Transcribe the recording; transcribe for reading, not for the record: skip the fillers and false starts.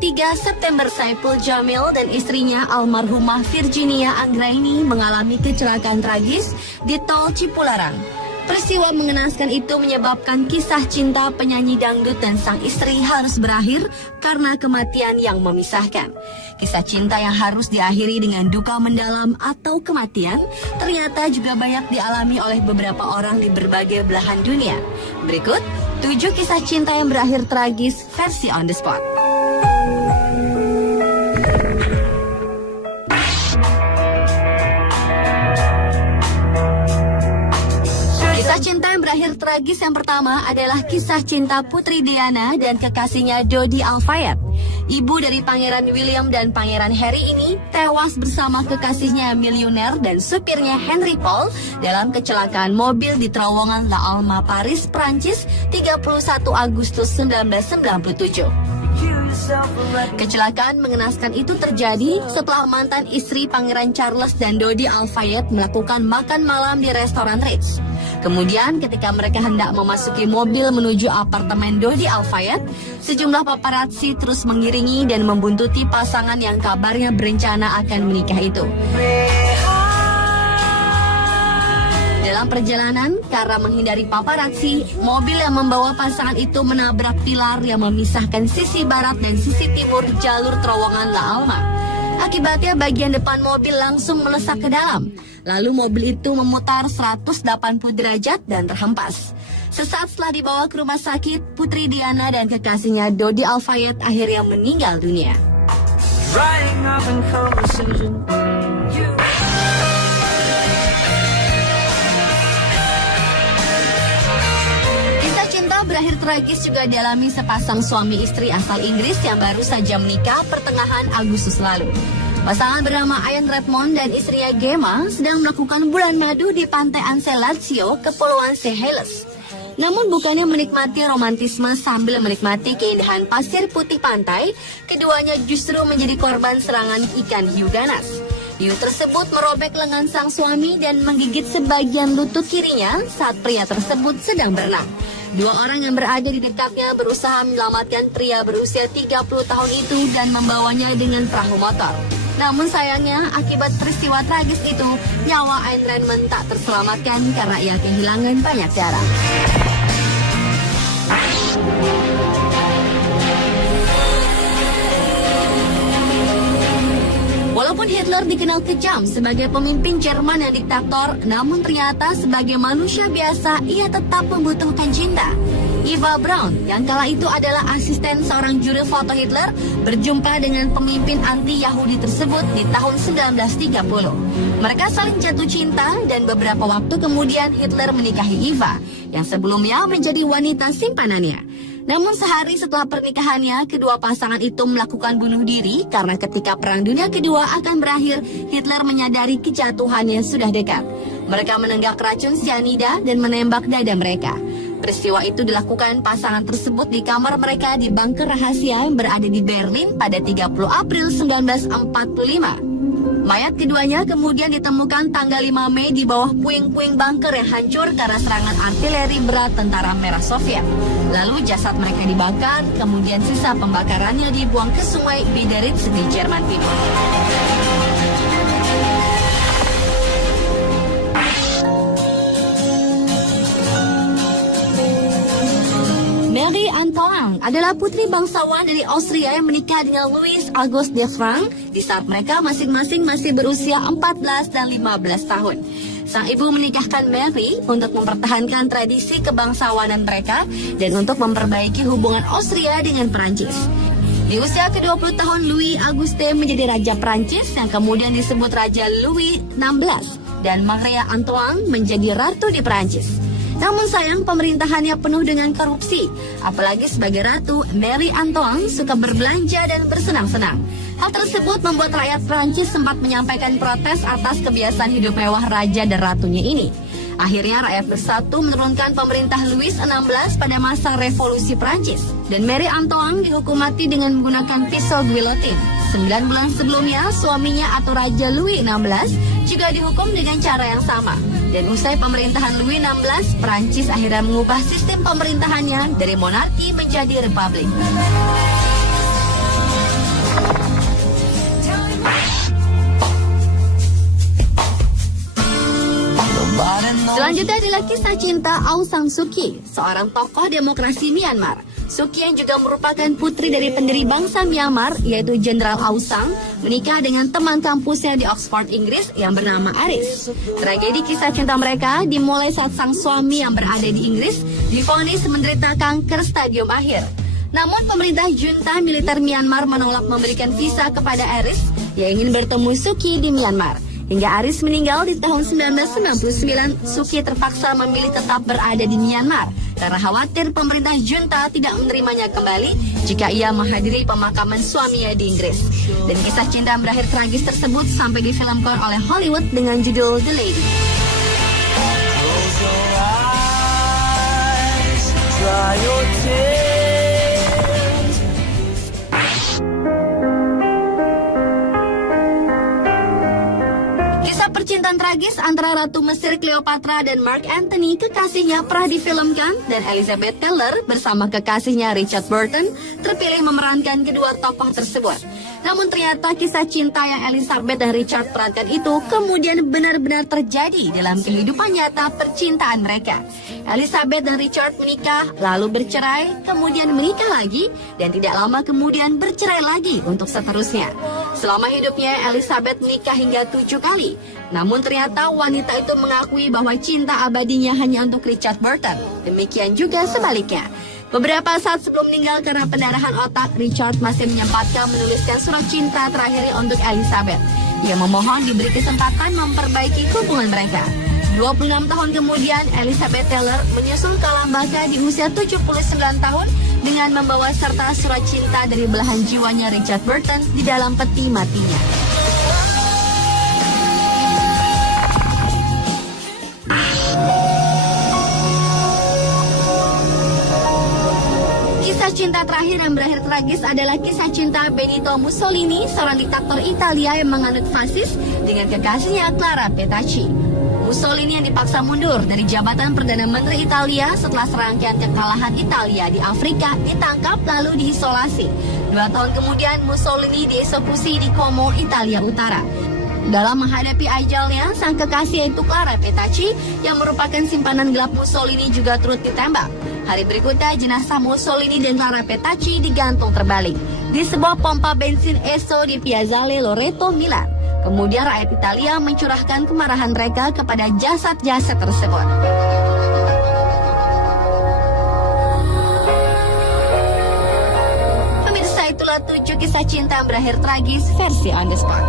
3 September, Saipul Jamil dan istrinya almarhumah Virginia Anggraini mengalami kecelakaan tragis di Tol Cipularang. Peristiwa mengenaskan itu menyebabkan kisah cinta penyanyi dangdut dan sang istri harus berakhir karena kematian yang memisahkan. Kisah cinta yang harus diakhiri dengan duka mendalam atau kematian ternyata juga banyak dialami oleh beberapa orang di berbagai belahan dunia. Berikut 7 kisah cinta yang berakhir tragis versi on the spot. Kisah cinta yang berakhir tragis yang pertama adalah kisah cinta Putri Diana dan kekasihnya Dodi Al-Fayed. Ibu dari Pangeran William dan Pangeran Harry ini tewas bersama kekasihnya miliuner dan supirnya Henry Paul dalam kecelakaan mobil di terowongan La Alma, Paris, Prancis 31 Agustus 1997. Kecelakaan mengenaskan itu terjadi setelah mantan istri Pangeran Charles dan Dodi Al-Fayed melakukan makan malam di restoran Ritz. Kemudian ketika mereka hendak memasuki mobil menuju apartemen Dodi Al-Fayed, sejumlah paparazzi terus mengiringi dan membuntuti pasangan yang kabarnya berencana akan menikah itu. Dalam perjalanan, karena menghindari paparazzi, mobil yang membawa pasangan itu menabrak pilar yang memisahkan sisi barat dan sisi timur jalur terowongan La Alma. Akibatnya bagian depan mobil langsung melesak ke dalam. Lalu mobil itu memutar 180 derajat dan terhempas. Sesaat setelah dibawa ke rumah sakit, Putri Diana dan kekasihnya Dodi Al-Fayed akhirnya meninggal dunia. Kisah cinta berakhir tragis juga dialami sepasang suami istri asal Inggris yang baru saja menikah pertengahan Agustus lalu. Pasangan bernama Ian Redmond dan istrinya Gemma sedang melakukan bulan madu di pantai Anse Lazio, Kepulauan Seychelles. Namun bukannya menikmati romantisme sambil menikmati keindahan pasir putih pantai, keduanya justru menjadi korban serangan ikan hiu ganas. Hiu tersebut merobek lengan sang suami dan menggigit sebagian lutut kirinya saat pria tersebut sedang berenang. 2 orang yang berada di dekatnya berusaha menyelamatkan pria berusia 30 tahun itu dan membawanya dengan perahu motor. Namun sayangnya, akibat peristiwa tragis itu, nyawa Ian Redmond tak terselamatkan karena ia kehilangan banyak darah. Walaupun Hitler dikenal kejam sebagai pemimpin Jerman yang diktator, namun ternyata sebagai manusia biasa, ia tetap membutuhkan cinta. Eva Braun, yang kala itu adalah asisten seorang juru foto Hitler, berjumpa dengan pemimpin anti-Yahudi tersebut di tahun 1930. Mereka saling jatuh cinta dan beberapa waktu kemudian Hitler menikahi Eva, yang sebelumnya menjadi wanita simpanannya. Namun sehari setelah pernikahannya, kedua pasangan itu melakukan bunuh diri karena ketika Perang Dunia Kedua akan berakhir, Hitler menyadari kejatuhannya sudah dekat. Mereka menenggak racun cyanida dan menembak dada mereka. Peristiwa itu dilakukan pasangan tersebut di kamar mereka di bunker rahasia yang berada di Berlin pada 30 April 1945. Mayat keduanya kemudian ditemukan tanggal 5 Mei di bawah puing-puing bunker yang hancur karena serangan artileri berat tentara Merah Soviet. Lalu jasad mereka dibakar, kemudian sisa pembakarannya dibuang ke sungai Biederitz di Jerman Timur. Marie Antoinette adalah putri bangsawan dari Austria yang menikah dengan Louis Auguste de France di saat mereka masing-masing masih berusia 14 dan 15 tahun. Sang ibu menikahkan Marie untuk mempertahankan tradisi kebangsawanan mereka dan untuk memperbaiki hubungan Austria dengan Perancis. Di usia ke-20 tahun, Louis Auguste menjadi Raja Perancis yang kemudian disebut Raja Louis XVI dan Marie Antoinette menjadi Ratu di Perancis. Namun sayang pemerintahannya penuh dengan korupsi. Apalagi sebagai ratu, Marie Antoinette suka berbelanja dan bersenang-senang. Hal tersebut membuat rakyat Prancis sempat menyampaikan protes atas kebiasaan hidup mewah raja dan ratunya ini. Akhirnya rakyat bersatu menurunkan pemerintah Louis XVI pada masa revolusi Prancis. Dan Marie Antoinette dihukum mati dengan menggunakan pisau guillotine. 9 bulan sebelumnya, suaminya atau Raja Louis XVI juga dihukum dengan cara yang sama. Dan usai pemerintahan Louis XVI, Prancis akhirnya mengubah sistem pemerintahannya dari monarki menjadi republik. Selanjutnya adalah kisah cinta Aung San Suu Kyi, seorang tokoh demokrasi Myanmar. Suu Kyi yang juga merupakan putri dari pendiri bangsa Myanmar, yaitu Jenderal Aung San, menikah dengan teman kampusnya di Oxford, Inggris yang bernama Aris. Tragedi kisah cinta mereka dimulai saat sang suami yang berada di Inggris divonis menderita kanker stadium akhir. Namun pemerintah junta militer Myanmar menolak memberikan visa kepada Aris yang ingin bertemu Suu Kyi di Myanmar. Hingga Aris meninggal di tahun 1999, Suu Kyi terpaksa memilih tetap berada di Myanmar karena khawatir pemerintah junta tidak menerimanya kembali jika ia menghadiri pemakaman suaminya di Inggris. Dan kisah cinta yang berakhir tragis tersebut sampai difilmkan oleh Hollywood dengan judul The Lady. Close your eyes, dry your tears. Percintaan tragis antara Ratu Mesir Cleopatra dan Mark Antony, kekasihnya, pernah difilmkan, dan Elizabeth Taylor bersama kekasihnya Richard Burton terpilih memerankan kedua tokoh tersebut. Namun ternyata kisah cinta yang Elizabeth dan Richard perankan itu kemudian benar-benar terjadi dalam kehidupan nyata percintaan mereka. Elizabeth dan Richard menikah, lalu bercerai, kemudian menikah lagi, dan tidak lama kemudian bercerai lagi untuk seterusnya. Selama hidupnya, Elizabeth menikah hingga 7 kali. Namun ternyata wanita itu mengakui bahwa cinta abadinya hanya untuk Richard Burton. Demikian juga sebaliknya. Beberapa saat sebelum meninggal karena pendarahan otak, Richard masih menyempatkan menuliskan surat cinta terakhirnya untuk Elizabeth. Ia memohon diberi kesempatan memperbaiki hubungan mereka. 26 tahun kemudian, Elizabeth Taylor menyusul kalah baka di usia 79 tahun dengan membawa serta surat cinta dari belahan jiwanya Richard Burton di dalam peti matinya. Kisah cinta terakhir yang berakhir tragis adalah kisah cinta Benito Mussolini, seorang diktator Italia yang menganut fasis, dengan kekasihnya Clara Petacci. Mussolini yang dipaksa mundur dari jabatan Perdana Menteri Italia setelah serangkaian kekalahan Italia di Afrika ditangkap lalu diisolasi. 2 tahun kemudian Mussolini dieksekusi di Como, Italia Utara. Dalam menghadapi ajalnya, sang kekasih yaitu Clara Petacci yang merupakan simpanan gelap Mussolini juga turut ditembak. Hari berikutnya, jenazah Mussolini dan Clara Petacci digantung terbalik di sebuah pompa bensin Esso di Piazzale Loreto, Milan. Kemudian rakyat Italia mencurahkan kemarahan mereka kepada jasad-jasad tersebut. Pemirsa, itulah 7 kisah cinta berakhir tragis versi On The Spot.